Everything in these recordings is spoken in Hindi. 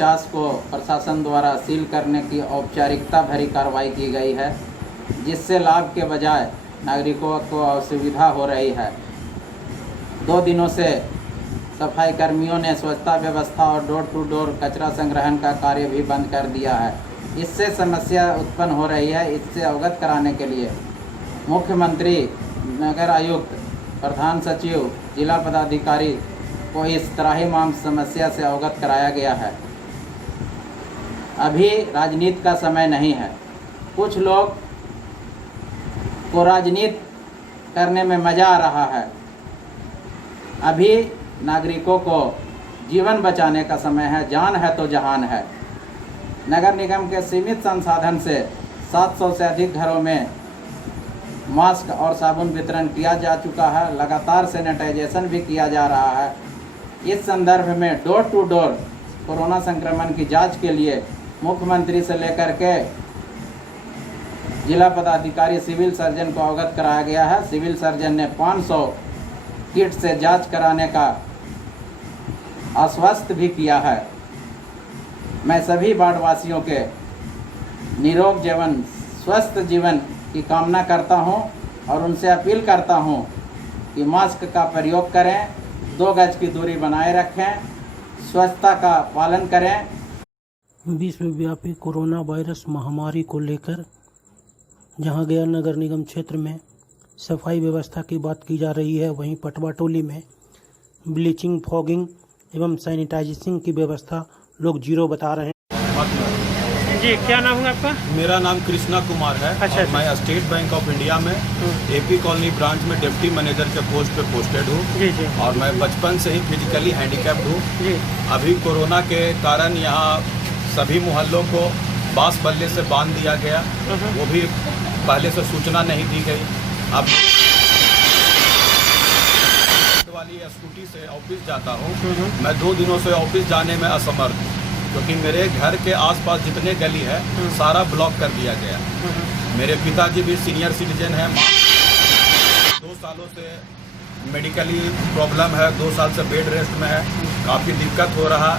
49 को प्रशासन द्वारा सील करने की औपचारिकता भरी कार्रवाई की गई है, जिससे लाभ के बजाय नागरिकों को असुविधा हो रही है। 2 दिनों से सफाई कर्मियों ने स्वच्छता व्यवस्था और डोर टू डोर कचरा संग्रहण का कार्य भी बंद कर दिया है। इससे समस्या उत्पन्न हो रही है। इससे अवगत कराने के लिए मुख्यमंत्री, नगर आयुक्त, प्रधान सचिव, जिला पदाधिकारी को इस त्राहिमाम समस्या से अवगत कराया गया है। अभी राजनीति का समय नहीं है। कुछ लोग को राजनीति करने में मज़ा आ रहा है। अभी नागरिकों को जीवन बचाने का समय है। जान है तो जहान है। नगर निगम के सीमित संसाधन से 700 से अधिक घरों में मास्क और साबुन वितरण किया जा चुका है। लगातार सैनिटाइजेशन भी किया जा रहा है। इस संदर्भ में डोर टू डोर कोरोना संक्रमण की जांच के लिए मुख्यमंत्री से लेकर के जिला पदाधिकारी, सिविल सर्जन को अवगत कराया गया है। सिविल सर्जन ने 500 किट से जांच कराने का आश्वस्त भी किया है। मैं सभी वार्डवासियों के निरोग जीवन, स्वस्थ जीवन की कामना करता हूं और उनसे अपील करता हूं कि मास्क का प्रयोग करें, 2 गज की दूरी बनाए रखें, स्वच्छता का पालन करें। विश्वव्यापी कोरोना वायरस महामारी को लेकर जहां गया नगर निगम क्षेत्र में सफाई व्यवस्था की बात की जा रही है, वहीं पटवा टोली में ब्लीचिंग, फॉगिंग एवं सैनिटाइजेशन की व्यवस्था लोग जीरो बता रहे हैं। जी, क्या नाम है आपका? मेरा नाम कृष्णा कुमार है। अच्छा, मैं स्टेट बैंक ऑफ इंडिया में एपी कॉलोनी ब्रांच में डिप्टी मैनेजर के पोस्ट पे पोस्टेड हूँ। जी जी। और मैं बचपन से ही फिजिकली हैंडीकैप्ड हूँ। जी। अभी कोरोना के कारण यहाँ सभी मोहल्लों को बांस बल्ले से बांध दिया गया। वो भी पहले से सूचना नहीं दी गई। अब वाली स्कूटी से ऑफिस जाता हूँ। मैं 2 दिनों से ऑफिस जाने में असमर्थ हूँ, क्योंकि मेरे घर के आसपास जितने गली है सारा ब्लॉक कर दिया गया। मेरे पिताजी भी सीनियर सिटीजन हैं। 2 सालों से मेडिकली प्रॉब्लम है, 2 साल से बेड रेस्ट में है। काफ़ी दिक्कत हो रहा।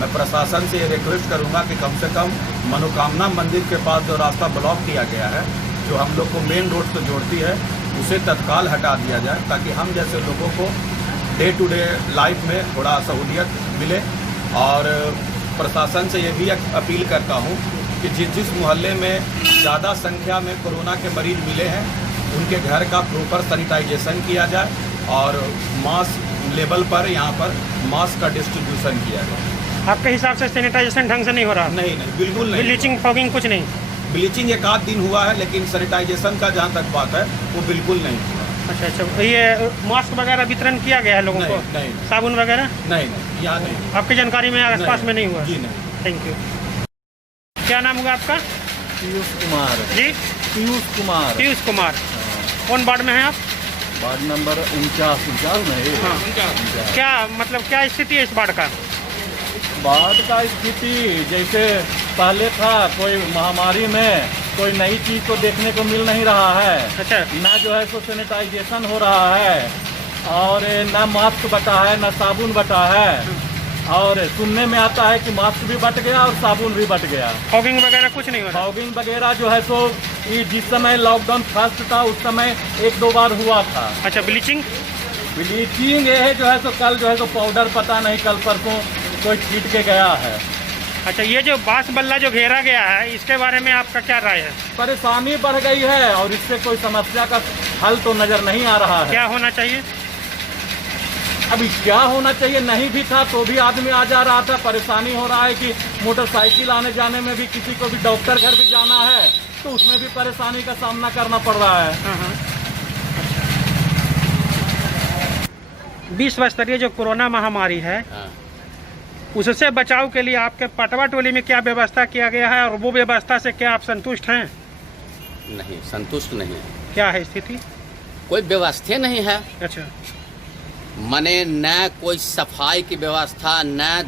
मैं प्रशासन से ये रिक्वेस्ट करूंगा कि कम से कम मनोकामना मंदिर के पास जो रास्ता ब्लॉक किया गया है, जो हम लोग को मेन रोड से जोड़ती है, उसे तत्काल हटा दिया जाए, ताकि हम जैसे लोगों को डे टू डे लाइफ में थोड़ा सहूलियत मिले। और प्रशासन से ये भी अपील करता हूँ कि जिस मोहल्ले में ज़्यादा संख्या में कोरोना के मरीज मिले हैं, उनके घर का प्रॉपर सैनिटाइजेशन किया जाए और मास लेवल पर यहाँ पर मास्क का डिस्ट्रीब्यूशन किया जाए। आपके हिसाब से सैनिटाइजेशन ढंग से नहीं हो रहा? नहीं, बिल्कुल नहीं। ब्लीचिंग, फॉगिंग कुछ नहीं? ब्लीचिंग 1 आध दिन हुआ है, लेकिन सैनिटाइजेशन का जहाँ तक बात है वो बिल्कुल नहीं हुआ। अच्छा, ये मास्क वगैरह वितरण किया गया है लोगों को? नहीं। साबुन वगैरह? नहीं, यहाँ नहीं। आपकी जानकारी में आसपास में नहीं हुआ? जी नहीं। Thank you. क्या नाम होगा आपका? पीयूष कुमार। जी, पीयूष कुमार। पीयूष कुमार। कौन वार्ड में है आप? वार्ड नंबर 49 में। हाँ। क्या मतलब क्या स्थिति है इस वार्ड का? वार्ड का स्थिति जैसे पहले था, कोई महामारी में कोई नई चीज तो देखने को मिल नहीं रहा है। अच्छा। ना जो है सो सैनिटाइजेशन हो रहा है, और ना मास्क बटा है, ना साबुन बटा है। और सुनने में आता है कि मास्क भी बट गया और साबुन भी बट गया। फॉगिंग वगैरह कुछ नहीं हो रहा? फॉगिंग वगैरह जो है सो जिस समय लॉकडाउन फर्स्ट था उस समय 1-2 बार हुआ था। अच्छा, ब्लीचिंग? ब्लीचिंग ये है जो है तो कल जो है तो पाउडर पता नहीं कल परसों कोई छीट के गया है। अच्छा, ये जो बांस बल्ला जो घेरा गया है, इसके बारे में आपका क्या राय है? परेशानी बढ़ गई है और इससे कोई समस्या का हल तो नजर नहीं आ रहा है। क्या होना चाहिए? अभी क्या होना चाहिए, नहीं भी था तो भी आदमी आ जा रहा था। परेशानी हो रहा है कि मोटरसाइकिल आने जाने में भी, किसी को भी डॉक्टर घर भी जाना है तो उसमें भी परेशानी का सामना करना पड़ रहा है। विश्व स्तरीय जो कोरोना महामारी है, उससे बचाव के लिए आपके पटवा टोली में क्या व्यवस्था किया गया है और वो व्यवस्था से क्या आप संतुष्ट हैं? नहीं, संतुष्ट नहीं। क्या है स्थिति? कोई व्यवस्था नहीं है। अच्छा। मने न कोई सफाई की व्यवस्था, न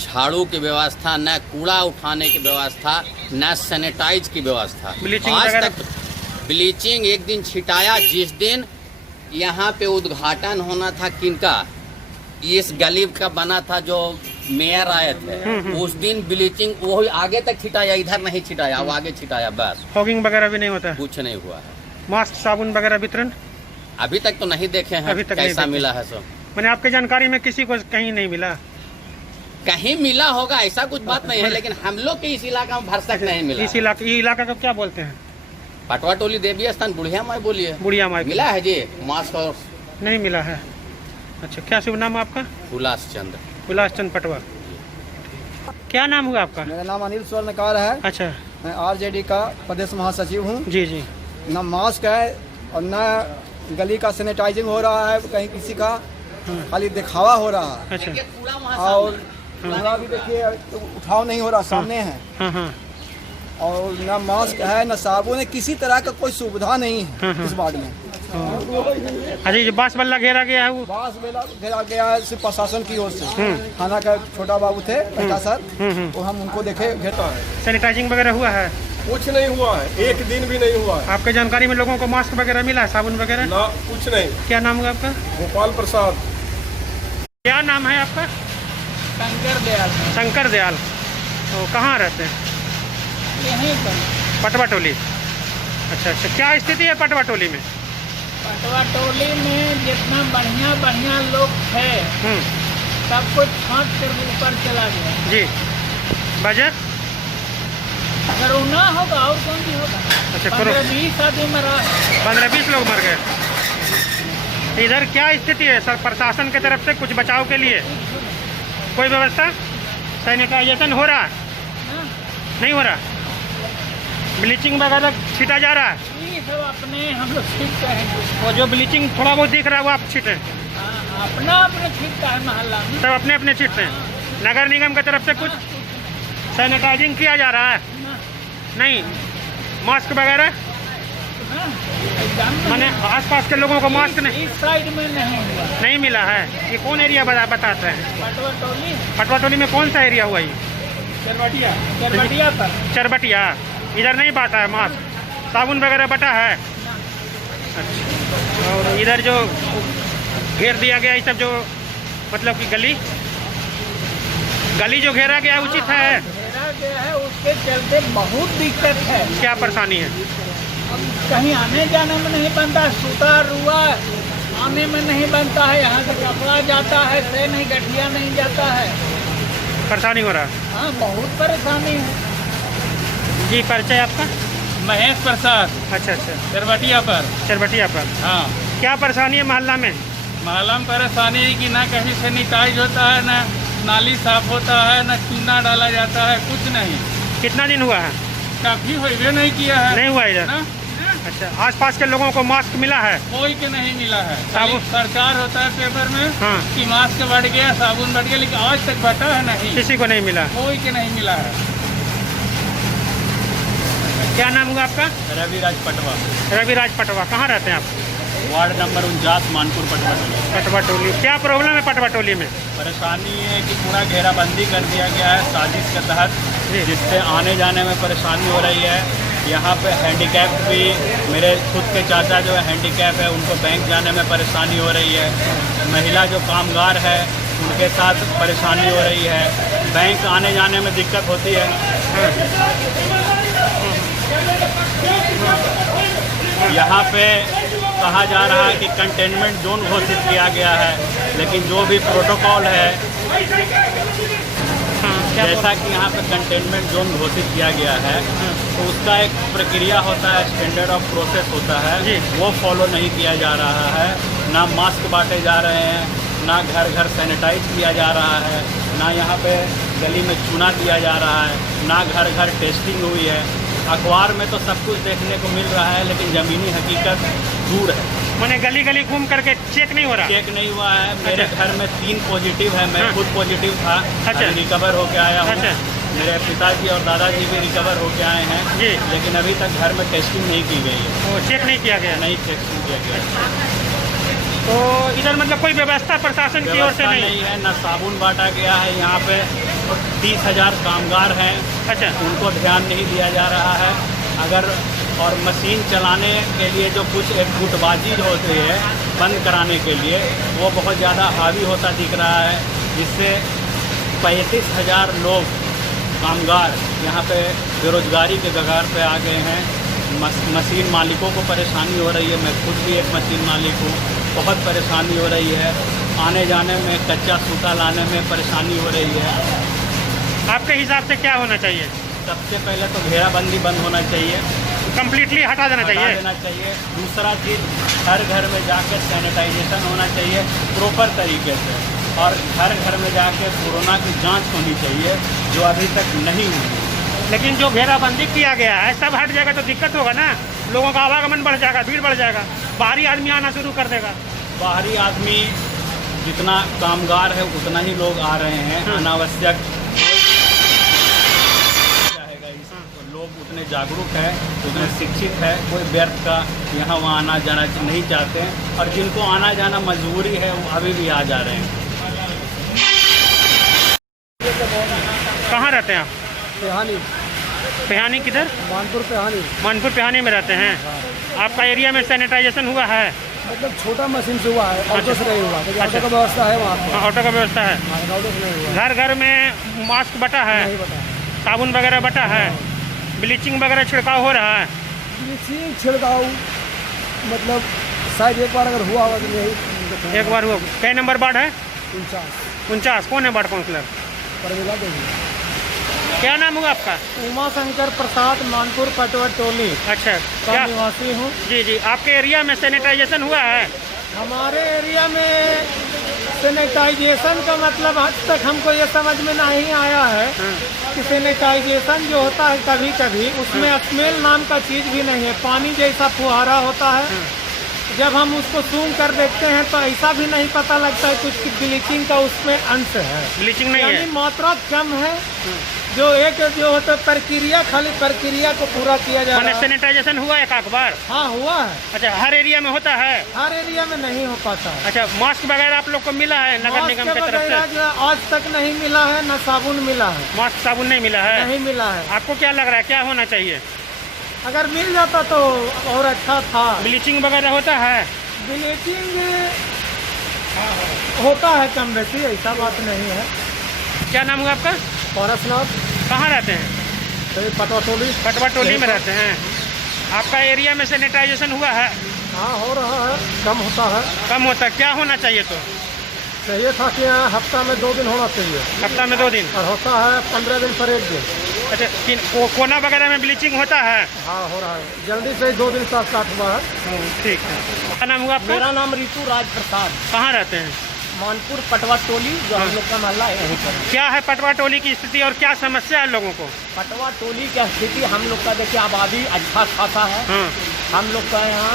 झाड़ू की व्यवस्था, न कूड़ा उठाने की व्यवस्था, न सैनिटाइज की व्यवस्था। ब्लीचिंग आज वगैरह? तक ब्लीचिंग एक दिन छिटाया, जिस दिन यहाँ पे उद्घाटन होना था किनका, इस गली का बना था जो मेयर आए थे, उस दिन ब्लीचिंग वो आगे तक छिटाया, इधर नहीं छिटाया, वो आगे छिटाया, बस फॉगिंग वगैरह भी नहीं होता है? कुछ नहीं हुआ है। मास्क साबुन वगैरह वितरण अभी तक तो नहीं देखे हैं, अभी तक नहीं कैसा देखे। मिला है सब। मैंने आपके जानकारी में किसी को कहीं नहीं मिला? कहीं मिला होगा ऐसा कुछ बात नहीं है, लेकिन हम लोग के इस इलाका में भरसक नहीं मिला। इस इलाका को क्या बोलते हैं? पटवा टोली देवी स्थान बुढ़िया माई बोलिए। बुढ़िया माई मिला है जी मास्क और नहीं मिला है। अच्छा, क्या शुभ नाम है आपका? उल्लास चंद्र। उल्लास चंद पटवा। क्या नाम हुआ आपका? मेरा नाम अनिल स्वर्णकार है। अच्छा मैं आरजेडी का प्रदेश महासचिव हूँ। जी जी। न मास्क है और न गली का सैनिटाइजिंग हो रहा है, कहीं किसी का खाली दिखावा हो रहा है। अच्छा और कूड़ा भी देखिए तो उठाव नहीं हो रहा, सामने है। हाँ हाँ और न मास्क है न साबुन है, किसी तरह का कोई सुविधा नहीं है इस वार्ड में। अच्छा, ये बांस बल्ला घेरा गया है वो? बांस बेला घेरा गया है सिर्फ प्रशासन की ओर से। थाना का छोटा बाबू थे सर, तो हम उनको देखे घेरता है। सैनिटाइजिंग वगैरह हुआ है? कुछ नहीं हुआ है, एक दिन भी नहीं हुआ है। आपके जानकारी में लोगों को मास्क वगैरह मिला है, साबुन वगैरह? ना कुछ नहीं। क्या नाम है आपका? गोपाल प्रसाद। क्या नाम है आपका? शंकर दयाल। शंकर दयाल। तो कहाँ रहते हैं? यहीं पर पटवा टोली। अच्छा अच्छा, क्या स्थिति है पटवा टोली में? पटवा टोली में जितना बढ़िया बढ़िया लोग थे सब कुछ छाँट कर ऊपर चला गया। जी, वजह? कोरोना होगा और कौन भी होगा। अच्छा, 15-20 आदमी मरा। 15-20 लोग मर गए। इधर क्या स्थिति है सर प्रशासन की तरफ से कुछ बचाव के लिए? कोई व्यवस्था? सैनिटाइजेशन हो रहा? नहीं हो रहा? ब्लीचिंग वगैरह छीटा जा रहा है? ये सब अपने हम लोग छीटते हैं। वो जो ब्लीचिंग थोड़ा बहुत दिख रहा है वो आप छीटें? अपना अपना छीटता है मोहल्ला में। सब अपने अपने छीटते हैं? नगर निगम की तरफ से कुछ सैनिटाइजिंग किया जा रहा है? नहीं। मास्क वगैरह मैंने आसपास के लोगों को मास्क नहीं, इस साइड में नहीं हुआ। नहीं मिला है। ये कौन एरिया बताते हैं? पटवा टोली। पटवा टोली में कौन सा एरिया हुआ ये? चरबटिया पर। चरबटिया। इधर नहीं बांटा है मास्क, साबुन वगैरह बटा है? अच्छा, और इधर जो घेर दिया गया ये सब जो मतलब कि गली जो घेरा गया है उचित है? घेरा गया है, उसके चलते बहुत दिक्कत है। क्या परेशानी है? कहीं आने जाने में नहीं बनता, सूता रुआ आने में नहीं बनता है, यहाँ से कपड़ा जाता है से नहीं, गठिया नहीं जाता है, परेशानी हो रहा है? हाँ बहुत परेशानी है। जी, परिचय आपका? महेश प्रसाद। अच्छा अच्छा, चरबटिया पर। चरबटिया पर। हाँ, क्या परेशानी है मोहल्ला में? मोहल्ला में परेशानी है कि ना कहीं सैनिटाइज होता है, ना नाली साफ होता है, ना चूना डाला जाता है, कुछ नहीं। कितना दिन हुआ है? काफी होइबे नहीं किया है। नहीं हुआ इधर? ना? अच्छा, आसपास के लोगों को मास्क मिला है? कोई के नहीं मिला है। साबुन? सरकार होता है पेपर में हाँ। कि मास्क बढ़ गया, साबुन बढ़ गया, लेकिन आज तक बटा है नहीं, किसी को नहीं मिला? कोई के नहीं मिला है। क्या नाम हुआ आपका? रविराज पटवा, रविराज पटवा। कहाँ रहते हैं आप? Ward number 49, Manpur Patwa Toli. पटवा टोली। क्या प्रॉब्लम है पटवा टोली में? परेशानी है कि पूरा घेराबंदी कर दिया गया है साजिश के तहत, जिससे आने जाने में परेशानी हो रही है। यहाँ पे हैंडीकैप भी, मेरे खुद के चाचा जो है हैंडीकैप है, उनको बैंक जाने में परेशानी हो रही है। महिला जो कामगार है उनके साथ परेशानी हो रही है, बैंक आने जाने में दिक्कत होती है। यहाँ पे कहा जा रहा है कि कंटेनमेंट जोन घोषित किया गया है, लेकिन जो भी प्रोटोकॉल है, जैसा कि यहाँ पे कंटेनमेंट जोन घोषित किया गया है, तो उसका एक प्रक्रिया होता है, स्टैंडर्ड ऑफ प्रोसेस होता है, वो फॉलो नहीं किया जा रहा है। ना मास्क बांटे जा रहे हैं, ना घर घर सैनिटाइज किया जा रहा है, ना यहाँ पे गली में चूना दिया जा रहा है, ना घर घर टेस्टिंग हुई है। अखबार में तो सब कुछ देखने को मिल रहा है, लेकिन ज़मीनी हकीकत दूर है। मैंने गली गली घूम करके चेक नहीं हो रहा? चेक नहीं हुआ है। मेरे अच्छा। घर में 3 पॉजिटिव है, मैं खुद पॉजिटिव था। अच्छा। अभी रिकवर होके आया हूँ। अच्छा। मेरे पिताजी और दादाजी भी रिकवर होके आए हैं जी। लेकिन अभी तक घर में टेस्टिंग नहीं की गई है। वो चेक नहीं किया गया? नहीं टेस्टिंग किया गया। तो इधर मतलब कोई व्यवस्था प्रशासन की ओर से व्यवस्था नहीं? नहीं है, न साबुन बांटा गया है। यहाँ पे 30,000 कामगार हैं। अच्छा। उनको ध्यान नहीं दिया जा रहा है। अगर और मशीन चलाने के लिए जो कुछ एक गुटबाजी होती है बंद कराने के लिए, वो बहुत ज़्यादा हावी होता दिख रहा है, जिससे 35,000 लोग कामगार यहाँ पे बेरोजगारी के कगार पे आ गए हैं। मशीन मालिकों को परेशानी हो रही है, मैं खुद भी एक मशीन मालिक हूँ, बहुत परेशानी हो रही है। आने जाने में, कच्चा सूता लाने में परेशानी हो रही है। आपके हिसाब से क्या होना चाहिए? सबसे पहले तो घेराबंदी बंद होना चाहिए, कंप्लीटली हटा देना देना चाहिए। दूसरा चीज़, हर घर में जाकर सैनिटाइजेशन होना चाहिए प्रॉपर तरीके से, और घर घर में जाकर कोरोना की जांच होनी चाहिए, जो अभी तक नहीं हुई। लेकिन जो घेराबंदी किया गया है सब हट जाएगा तो दिक्कत होगा ना, लोगों का आवागमन बढ़ जाएगा, भीड़ बढ़ जाएगा, बाहरी आदमी आना शुरू कर देगा। बाहरी आदमी जितना कामगार है उतना ही लोग आ रहे हैं, अनावश्यक तो लोग उतने जागरूक है, उतने शिक्षित है, कोई व्यर्थ का यहाँ वहाँ आना जाना नहीं चाहते हैं, और जिनको आना जाना मजबूरी है वो अभी भी आ जा रहे हैं। कहाँ रहते हैं आप? पेहानी, पेहानी किधर? मानपुर पेहानी। मानपुर पेहानी में रहते हैं। आपका एरिया में सैनिटाइजेशन हुआ है? मतलब छोटा मशीन से हुआ है, ऑटो से नहीं हुआ, क्योंकि ऑटो का व्यवस्था है वहाँ पर। ऑटो का व्यवस्था है, ऑटो से नहीं हुआ, घर घर में मास्क बटा है, नहीं बता। साबुन वगैरह बटा है, ब्लीचिंग वगैरह छिड़काव हो रहा है। ब्लीचिंग छिड़काव मतलब शायद एक बार अगर हुआ तो यही एक बार हुआ। कई नंबर वार्ड है? 49। कौन है वार्ड काउंसलर? परमिला देवी। क्या नाम हुआ आपका? उमा शंकर प्रसाद, मानपुर पटवा टोली अच्छा, का क्या? निवासी हूँ। जी जी, आपके एरिया में सैनिटाइजेशन हुआ है? हमारे एरिया में सैनिटाइजेशन का मतलब आज तक हमको ये समझ में नहीं आया है कि सैनिटाइजेशन जो होता है कभी कभी उसमें स्मेल नाम का चीज़ भी नहीं है, पानी जैसा फुहारा होता है। जब हम उसको सूंघ कर देखते हैं तो ऐसा भी नहीं पता लगता है कुछ कि ब्लीचिंग का उसमें अंश है, ब्लीचिंग नहीं है, यानी मात्रा कम है। जो होता है प्रक्रिया, खाली प्रक्रिया को पूरा किया जा रहा है। सैनिटाइजेशन हुआ एक बार? हाँ हुआ है। अच्छा, हर एरिया में होता है? हर एरिया में नहीं हो पाता है। अच्छा, मास्क वगैरह आप लोग को मिला है नगर निगम की तरफ से? जो आज तक नहीं मिला है, न साबुन मिला है। मास्क साबुन नहीं मिला है? नहीं मिला है। आपको क्या लग रहा है क्या होना चाहिए? अगर मिल जाता तो और अच्छा था। ब्लीचिंग वगैरह होता है? ब्लीचिंग होता है कम बेशी, ऐसा बात नहीं है। क्या नाम हुआ आपका? पारसनाथ, कहाँ रहते हैं? पटवा टोली। पटवा टोली में रहते हैं। आपका एरिया में सैनिटाइजेशन हुआ है? हाँ हो रहा है, कम होता है। कम होता है, क्या होना चाहिए? तो चाहिए था कि हफ्ता में 2 दिन होना चाहिए। हफ्ता में 2 दिन? और होता है 15 दिन पर 1 दिन। अच्छा, कोना वगैरह में ब्लीचिंग होता है? हाँ हो रहा है, जल्दी से 2 दिन साथ साथ हुआ है। ठीक है। क्या नाम हुआ आपका? मेरा नाम रितु राज प्रसाद, कहाँ रहते हैं? मानपुर पटवा टोली, जो हम लोग का मोहल्ला है यहीं पर। क्या है पटवा टोली की स्थिति और क्या समस्या है लोगों को? पटवा टोली की स्थिति हम लोग का देखिए आबादी अच्छा खासा है। हम लोग का यहाँ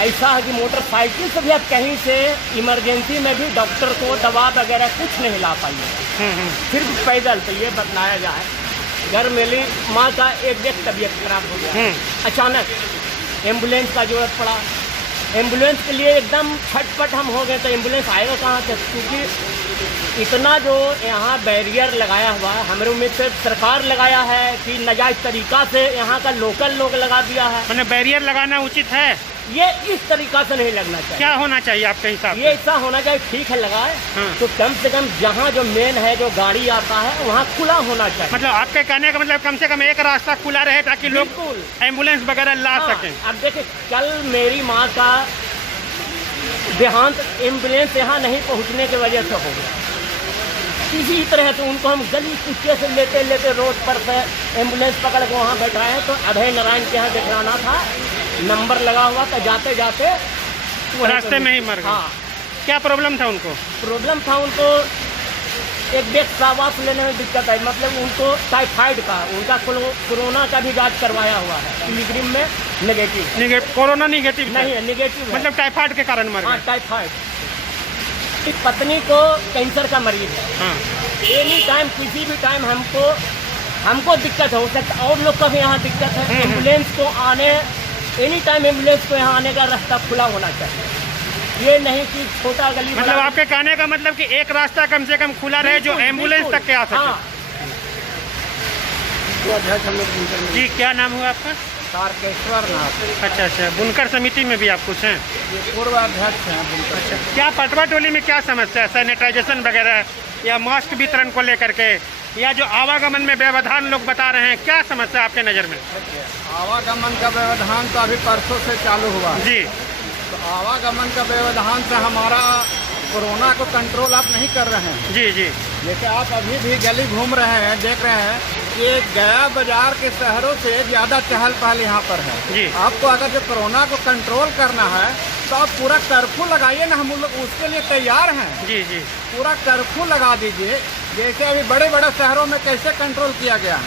ऐसा है कि मोटरसाइकिल से भी आप कहीं से इमरजेंसी में भी डॉक्टर को दवा वगैरह कुछ नहीं ला पाइए, सिर्फ पैदल। तो ये बतलाया जाए, घर मेरी माँ का एक दिन तबीयत खराब हो गया, अचानक एम्बुलेंस का जरूरत पड़ा। एम्बुलेंस के लिए एकदम छटपट हम हो गए, तो एम्बुलेंस आएगा कहाँ से? क्योंकि इतना जो यहाँ बैरियर लगाया हुआ है, हमारे उम्मीद से सरकार लगाया है कि नाजायज तरीका से यहाँ का लोकल लोग लगा दिया है। मैंने बैरियर लगाना उचित है? ये इस तरीका से नहीं लगना चाहिए। क्या होना चाहिए आपके हिसाब से? ये ऐसा होना चाहिए, ठीक है लगाए तो कम से कम जहाँ जो मेन है, जो गाड़ी आता है वहाँ खुला होना चाहिए। मतलब आपके कहने का मतलब कम से कम एक रास्ता खुला रहे ताकि लोग एम्बुलेंस वगैरह ला सकें। अब देखिए, कल मेरी माँ का देहांत एम्बुलेंस यहाँ नहीं पहुँचने की वजह से हो गया। किसी तरह से उनको हम गली कुच्चे से लेते लेते रोड पर से एम्बुलेंस पकड़ के वहाँ बैठाए, तो अभय नारायण के यहाँ दिखलाना था, नंबर लगा हुआ था, जाते जाते रास्ते में ही मर गए। हाँ, क्या प्रॉब्लम था उनको? प्रॉब्लम था उनको एक व्यक्ति सांस लेने में दिक्कत आई, मतलब उनको टाइफाइड का, उनका कोरोना का भी जांच करवाया हुआ है, पिलग्रिम में नेगेटिव। कोरोना निगेटिव नहीं है, नेगेटिव, मतलब टाइफाइड के कारण मर गए? हाँ, टाइफाइड। पत्नी को कैंसर का मरीज है। एनी टाइम, किसी भी टाइम हमको दिक्कत हो सकता, और लोग का भी यहाँ दिक्कत है। एम्बुलेंस को आने, एनी टाइम एम्बुलेंस को यहाँ आने का रास्ता खुला होना चाहिए। ये नहीं कि छोटा गली, मतलब आपके कहने का मतलब कि एक रास्ता कम से कम खुला रहे जो एम्बुलेंस तक के आ सके। हाँ। जी, क्या नाम हुआ आपका? तारकेश्वर नाथ। अच्छा अच्छा, बुनकर समिति में भी आप कुछ हैं? ये पूर्व अध्यक्ष हैं बुनकर। अच्छा, क्या पटवा टोली में क्या समस्या है? सैनिटाइजेशन वगैरह या मास्क वितरण को लेकर के, या जो आवागमन में व्यवधान लोग बता रहे हैं, क्या समस्या आपके नज़र में? आवागमन का व्यवधान तो अभी परसों से चालू हुआ है। जी, तो आवागमन का व्यवधान से हमारा कोरोना को कंट्रोल आप नहीं कर रहे हैं। जी जी। जैसे आप अभी भी गली घूम रहे हैं, देख रहे हैं कि गया बाजार के शहरों से ज़्यादा चहल पहल यहाँ पर है। जी। आपको अगर जो कोरोना को कंट्रोल करना है तो आप पूरा कर्फ्यू लगाइए ना, हम लोग उसके लिए तैयार हैं। जी जी। पूरा कर्फ्यू लगा दीजिए, जैसे अभी बड़े बड़े शहरों में कैसे कंट्रोल किया गया।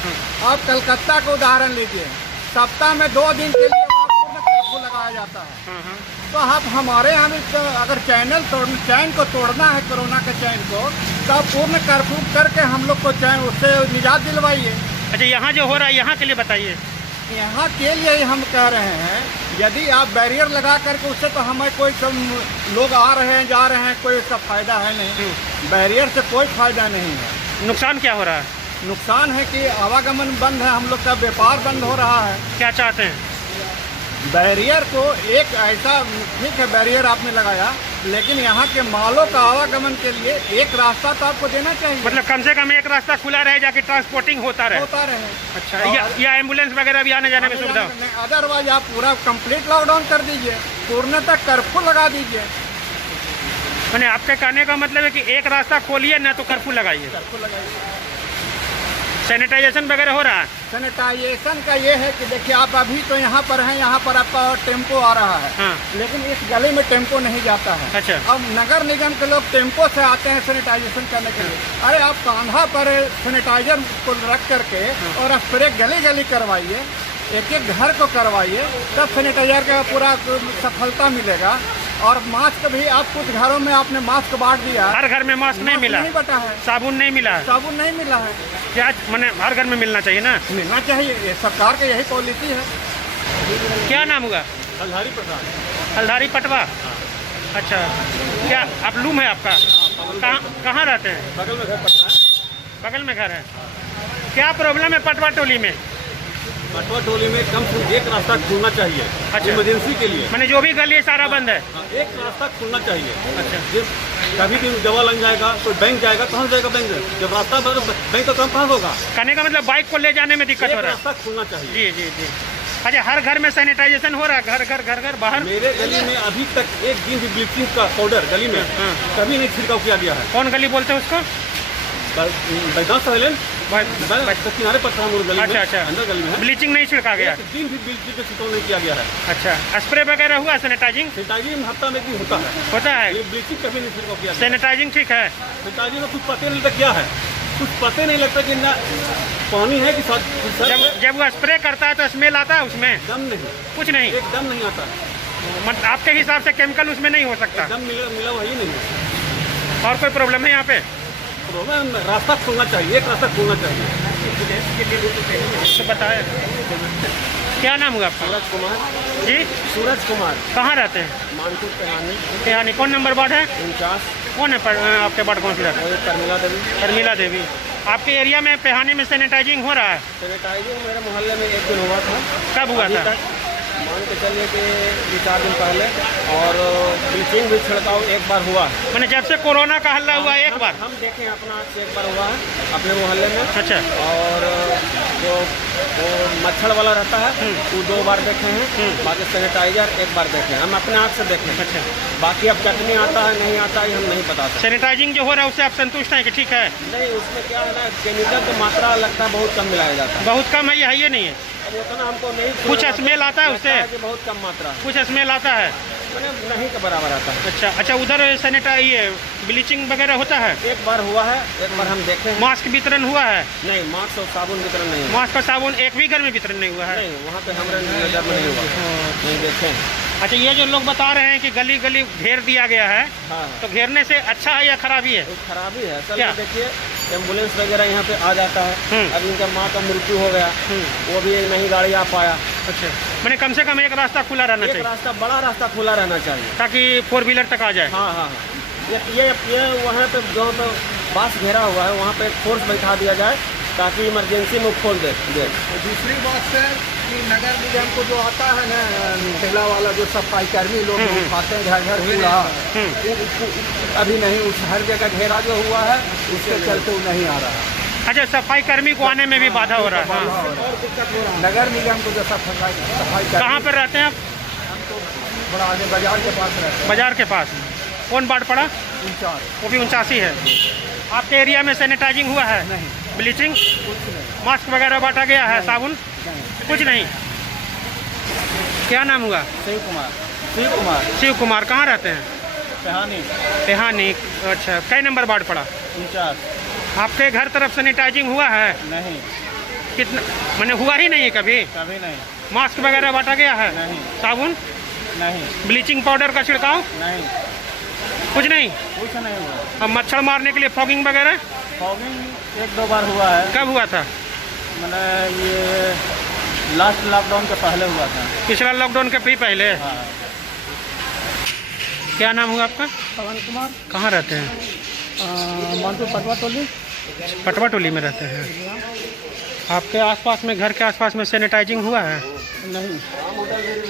आप कलकत्ता का उदाहरण लीजिए, सप्ताह में 2 दिन के लिए वहाँ पूर्ण कर्फ्यू लगाया जाता है। तो आप हमारे यहाँ भी तो अगर चैन को तोड़ना है, कोरोना के चैन को, तो आप पूर्ण कर्फ्यू करके हम लोग को चैन उससे निजात दिलवाइए। अच्छा, यहाँ जो हो रहा है यहाँ के लिए बताइए। यहाँ के लिए ही हम कह रहे हैं, यदि आप बैरियर लगा करके उससे तो हमें कोई सब लोग आ रहे हैं जा रहे हैं, कोई उसका फायदा है नहीं। बैरियर से कोई फायदा नहीं है। नुकसान क्या हो रहा है? नुकसान है कि आवागमन बंद है, हम लोग का व्यापार बंद हो रहा है। क्या चाहते हैं? बैरियर को एक ऐसा, ठीक है बैरियर आपने लगाया, लेकिन यहाँ के मालों का आवागमन के लिए एक रास्ता तो आपको देना चाहिए। मतलब कम से कम एक रास्ता खुला रहे, जाके ट्रांसपोर्टिंग होता रहे। अच्छा, या एम्बुलेंस वगैरह भी आने जाने में सुविधा? अदरवाइज आप पूरा कंप्लीट लॉकडाउन कर दीजिए, पूर्णतः कर्फ्यू लगा दीजिए। मैंने आपके कहने का मतलब है कि एक रास्ता खोलिए ना तो कर्फ्यू लगाइए। सैनिटाइजेशन वगैरह हो रहा है? सैनिटाइजेशन का ये है कि देखिए आप अभी तो यहाँ पर हैं, यहाँ पर आपका टेम्पो आ रहा है। हाँ। लेकिन इस गली में टेम्पो नहीं जाता है। अच्छा। अब नगर निगम के लोग टेम्पो से आते हैं सैनिटाइजेशन करने के लिए। अरे आप कांधा पर सैनिटाइजर को रख करके और स्प्रे गली गली करवाइए, एक एक घर को करवाइए, तब सैनिटाइजर का पूरा सफलता मिलेगा। और मास्क भी आप कुछ घरों में आपने मास्क बांट दिया, हर घर में मास्क नहीं मिला, नहीं बटा है, साबुन नहीं मिला, साबुन नहीं मिला है। क्या मैंने हर घर में मिलना चाहिए ना? मिलना चाहिए, ये सरकार की यही पॉलिसी है। क्या नाम हुआ? हल्धारी प्रसाद। हल्धारी पटवा। अच्छा, क्या आप लूम है आपका? कहाँ रहते हैं? बगल में घर पड़ता है। बगल में घर है। क्या प्रॉब्लम है पटवा टोली में? पटवा टोली में कम से कम एक रास्ता खुलना चाहिए। अच्छा। इमरजेंसी के लिए मैंने जो भी गली है सारा बंद है। एक रास्ता खुलना चाहिए। अच्छा। कभी भी दवा लग जाएगा, कोई बैंक जाएगा, कहाँ जाएगा बैंक? जब रास्ता बैंक का काम कहाँ होगा? कहने का मतलब बाइक को ले जाने में दिक्कत हो रहा है। रास्ता खुलना चाहिए। जी जी जी। अच्छा, हर घर में सैनिटाइजेशन हो रहा है? घर बाहर? मेरे गली में अभी तक एक दिन भी ब्लीचिंग का पाउडर गली में कभी नहीं छिड़काव किया गया है। कौन गली बोलते हैं उसको? किनारे पर गली में। अच्छा, अंदर गली में ब्लीचिंग नहीं छिड़का गया? एक दिन भी ब्लीचिंग का छिड़काव नहीं किया गया है। अच्छा, स्प्रे वगैरह हुआ? सैनिटाइजिंग हफ्ता में भी होता है। ये ब्लीचिंग कभी नहीं छिड़काव किया। सैनिटाइजिंग ठीक है? सैनिटाइजिंग में कुछ पता नहीं लगता क्या है, कुछ पता नहीं लगता कि ना पानी है कि जब वो स्प्रे करता है तो स्मेल आता है उसमें? दम नहीं, कुछ नहीं, एकदम नहीं आता। मतलब आपके हिसाब से केमिकल उसमें नहीं हो सकता? एकदम मिला वही नहीं है। और कोई प्रॉब्लम है यहाँ पे? रास्ता खुलना चाहिए, एक रास्ता खुलना चाहिए। तो बताए। क्या नाम हुआ आपका? सूरज कुमार जी। सूरज कुमार। कहाँ रहते हैं? मानपुर कहानी। कौन नंबर वार्ड है? 49। कौन है आपके वार्ड कौन सी? शर्मिला देवी। शर्मिला देवी। आपके एरिया में पेहानी में सैनिटाइजिंग हो रहा है? सैनिटाइजिंग मेरे मोहल्ले में एक दिन हुआ था। कब हुआ था? मान के चलिए कि 2-4 दिन पहले। और ब्लीचिंग भी छिड़काव एक बार हुआ है। मैंने जब से कोरोना का हल्ला हुआ एक बार? हम देखें अपना आँख से एक बार हुआ है अपने मोहल्ले में। अच्छा। और जो वो मच्छर वाला रहता है वो 2 बार देखे हैं। बाकी सैनिटाइजर एक बार देखे हैं, हम अपने आँख से देखें। अच्छा। बाकी अब चटनी आता है नहीं आता है हम नहीं पता। सैनिटाइजिंग जो हो रहा है उससे आप संतुष्ट हैं कि ठीक है? नहीं, उसमें क्या है ना, केमिकल की मात्रा लगता है बहुत कम मिलाया जाता है। बहुत कम है? ये नहीं है? अब उतना हमको नहीं। कुछ स्मेल आता है उससे? बहुत कम मात्रा। कुछ स्मेल आता है? नहीं के बराबर आता है। अच्छा, उधर ये ब्लीचिंग वगैरह होता है? एक बार हुआ है, एक बार हम देखे हैं। मास्क वितरण हुआ है? नहीं, मास्क और साबुन वितरण नहीं। मास्क और साबुन एक भी घर में वितरण नहीं हुआ है? नहीं, वहाँ पे हमारे नजर में नहीं हुआ, नहीं देखे। अच्छा, ये जो लोग बता रहे हैं कि गली गली घेर दिया गया है, हाँ। तो घेरने से अच्छा है या खराबी है? खराबी है। असल क्या? में देखिए, एम्बुलेंस वगैरह यहाँ पे आ जाता है। अब इनका माँ का मृत्यु हो गया, वो भी नहीं गाड़ी आ पाया। अच्छा, मैंने कम से कम एक रास्ता खुला रहना चाहिए। रास्ता, बड़ा रास्ता खुला रहना चाहिए ताकि 4 व्हीलर तक आ जाए। हाँ। ये वहाँ पे जो तो बास घेरा हुआ है वहाँ पे एक फोर्स बैठा दिया जाए ताकि इमरजेंसी में खोल दे। दूसरी बात है कि नगर निगम को जो आता है ना ठेला वाला जो सफाई कर्मी लोग उठाते हैं घर घर कूड़ा, अभी नहीं, उस हर जगह घेरा जो हुआ है उसके चलते वो नहीं आ रहा है। अच्छा, सफाई कर्मी को आने में भी बाधा हो रहा है। नगर निगम को जो सफाई कहाँ पर रहते हैं आप? थोड़ा आगे बाजार के पास रहते हैं। बाजार के पास कौन वार्ड पड़ा? 49। वो भी 49 है। आपके एरिया में सैनिटाइजिंग हुआ है? नहीं, ब्लीचिंग, कुछ नहीं, मास्क वगैरह बांटा गया है? साबुन नहीं। कुछ नहीं। क्या नाम हुआ? शिव कुमार। शिव कुमार। शिव कुमार। कहाँ रहते हैं? पेहानी। पेहानी। अच्छा, कई नंबर वार्ड पड़ा? 49। आपके घर तरफ सैनिटाइजिंग हुआ है? नहीं, कितना, मैंने हुआ ही नहीं है कभी? कभी नहीं। मास्क वगैरह बांटा गया है? नहीं। साबुन? नहीं, ब्लीचिंग पाउडर का छिड़काव? नहीं, कुछ नहीं। कुछ नहीं हुआ। अब मच्छर मारने के लिए फॉगिंग वगैरह फॉगिंग 1-2 बार हुआ है। कब हुआ था? मैंने ये लास्ट लॉकडाउन के पहले हुआ था। पिछला लॉकडाउन के भी पहले? हाँ। क्या नाम हुआ आपका? पवन कुमार, कहाँ रहते हैं? मानपुर पटवा टोली। पटवा टोली में रहते हैं। आपके आसपास में, घर के आसपास में सैनिटाइजिंग हुआ है? नहीं,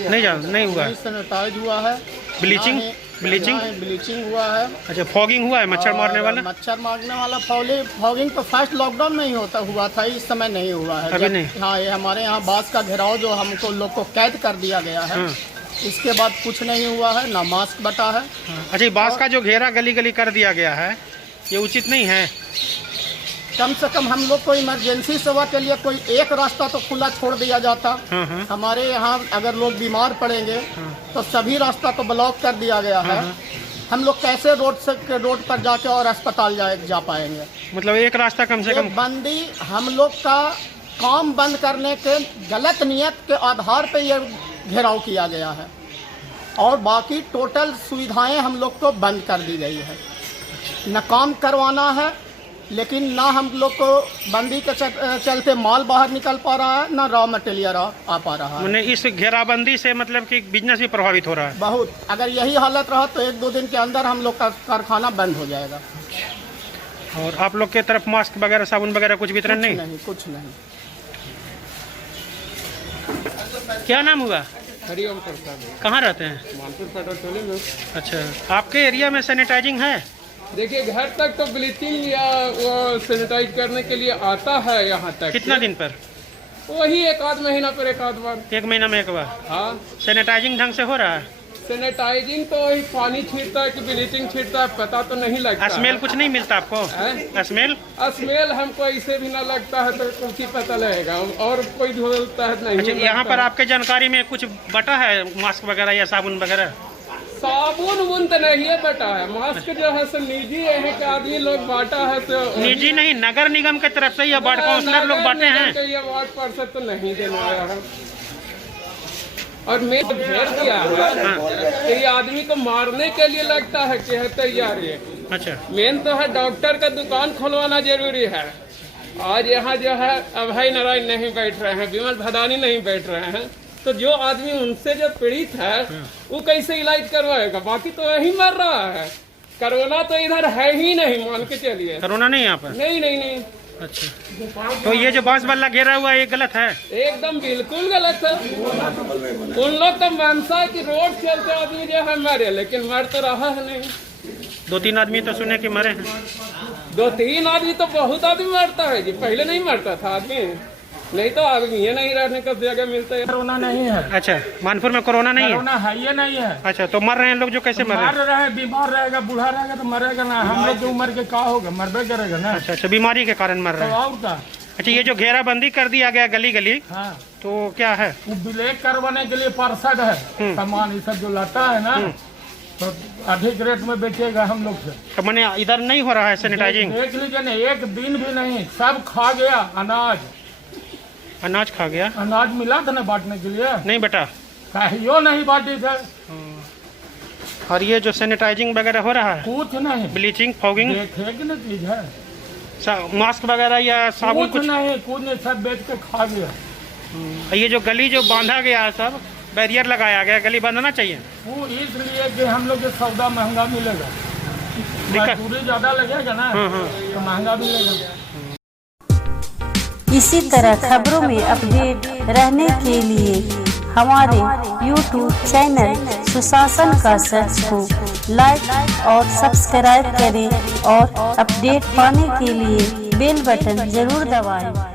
नहीं हुआ है। सैनिटाइज हुआ है। ब्लीचिंग? ब्लीचिंग ब्लीचिंग हुआ है। अच्छा, फॉगिंग हुआ है? मच्छर मारने वाला? मच्छर मारने वाला फॉगिंग तो फर्स्ट लॉकडाउन में ही हुआ था, इस समय नहीं हुआ है। अभी नहीं? हाँ, ये हमारे यहाँ बांस का घेराव जो हमको लोग को कैद कर दिया गया है, हाँ। इसके बाद कुछ नहीं हुआ है, ना मास्क बटा है। अच्छा, ये बांस का जो घेरा गली गली कर दिया गया है, ये उचित नहीं है? कम से कम हम लोग को इमरजेंसी सेवा के लिए कोई एक रास्ता तो खुला छोड़ दिया जाता। हाँ। हमारे यहाँ अगर लोग बीमार पड़ेंगे तो सभी रास्ता को ब्लॉक कर दिया गया है। हम लोग कैसे रोड पर जाके और अस्पताल जा पाएंगे? मतलब एक रास्ता कम से कम। बंदी हम लोग का काम बंद करने के गलत नियत के आधार पे ये घेराव किया गया है, और बाकी टोटल सुविधाएं हम लोग को बंद कर दी गई है। न काम करवाना है, लेकिन ना हम लोग को बंदी के चलते माल बाहर निकल पा रहा है, ना रॉ मटेरियल आ पा रहा है। मैंने इस घेराबंदी से मतलब कि बिजनेस भी प्रभावित हो रहा है बहुत। अगर यही हालत रहा तो 1-2 दिन के अंदर हम लोग का कारखाना बंद हो जाएगा। और आप लोग के तरफ मास्क वगैरह, साबुन वगैरह कुछ वितरण नहीं? कुछ नहीं। क्या नाम हुआ? हरिओम प्रसाद। कहाँ रहते हैं? मानपुर पटवा टोली में। अच्छा, आपके एरिया में सैनिटाइजिंग है? देखिए, घर तक तो ब्लीचिंग या वो सैनिटाइज करने के लिए आता है यहाँ तक। कितना दिन पर? वही 1-8 महीना पर 1-8 बार। 1 महीना में 1 बार? हाँ। सैनिटाइजिंग ढंग से हो रहा है? सैनिटाइजिंग तो वही पानी छींटता है कि ब्लीचिंग छींटता है, पता तो नहीं लगता। स्मेल कुछ नहीं मिलता आपको? स्मेल? स्मेल हमको ऐसे भी ना लगता है तो कुछ ही पता लगेगा, और कोई ढोलता है नहीं। अच्छा, यहाँ पर आपके जानकारी में कुछ बटा है मास्क वगैरह या साबुन वगैरह? साबुन तो नहीं है बटा है। मास्क जो है सो निजी है कि आदमी लोग बांटा है तो निजी नहीं, नगर निगम की तरफ से या वार्ड काउंसलर लोग बांटे हैं? ये वार्ड पार्षद तो नहीं देने आया है, और मैं घेर दिया है। ये आदमी को मारने के लिए लगता है कि है तैयार ये। अच्छा, मेन तो है डॉक्टर का दुकान खुलवाना जरूरी है। आज यहाँ जो है अभय नारायण नहीं बैठ रहे हैं, विमल भदानी नहीं बैठ रहे हैं, तो जो आदमी उनसे जो पीड़ित है वो कैसे इलाज करवाएगा? बाकी तो वही मर रहा है। कोरोना तो इधर है ही नहीं, मान के चलिए। कोरोना नहीं यहाँ पर? नहीं। अच्छा, तो ये जो बांस बल्ला घेरा हुआ है ये गलत है? एकदम बिल्कुल गलत है। उन लोग का मनसा कि रोड चलते आदमी जो है मरे, लेकिन मर तो रहा है नहीं। 2-3 आदमी तो सुने कि मरे हैं। 2-3 आदमी तो बहुत आदमी मरता है जी, पहले नहीं मरता था आदमी, नहीं तो आदमी ये नहीं रहने का जगह मिलता है। कोरोना नहीं है। अच्छा, मानपुर में कोरोना नहीं है? कोरोना है ये नहीं है। अच्छा, तो मर रहे हैं लोग जो कैसे मर रहे हैं? बीमार रहेगा, बूढ़ा रहेगा तो मरेगा ना। हम लोग की उम्र के का होगा, मरबे करेगा ना। अच्छा, बीमारी के कारण मर रहे हैं। और क्या? अच्छा, ये जो घेराबंदी कर दिया गया गली गली, हाँ, तो क्या है? वो ब्लैक करवाने के लिए पार्षद है। सामान ये सब जो लाता है ना, तो अधिक रेट में बेचेगा हम लोग से। तो मैंने इधर नहीं हो रहा है सैनिटाइजिंग? देख लीजिए ना, 1 दिन भी नहीं, सब खा गया। अनाज खा गया? अनाज मिला था ना बांटने के लिए, नहीं बेटा, कहियो नहीं बांटी थे। और ये जो सैनिटाइजिंग वगैरह हो रहा है, कुछ नहीं। ब्लीचिंग, फॉगिंग, देखे कि ना चीज है, मास्क वगैरह या साबुन कुछ नहीं, सब बेच के खा गया। ये जो गली जो बांधा गया है, सब बैरियर लगाया गया, गली बांधना चाहिए। वो इसलिए कि हम लोग के सौदा महंगा मिलेगा, मजदूरी ज्यादा लगेगा ना, तो महंगा मिलेगा। इसी तरह खबरों में अपडेट रहने के लिए हमारे YouTube चैनल सुशासन का सर्च को लाइक और सब्सक्राइब करें और अपडेट पाने के लिए बेल बटन जरूर दबाएं।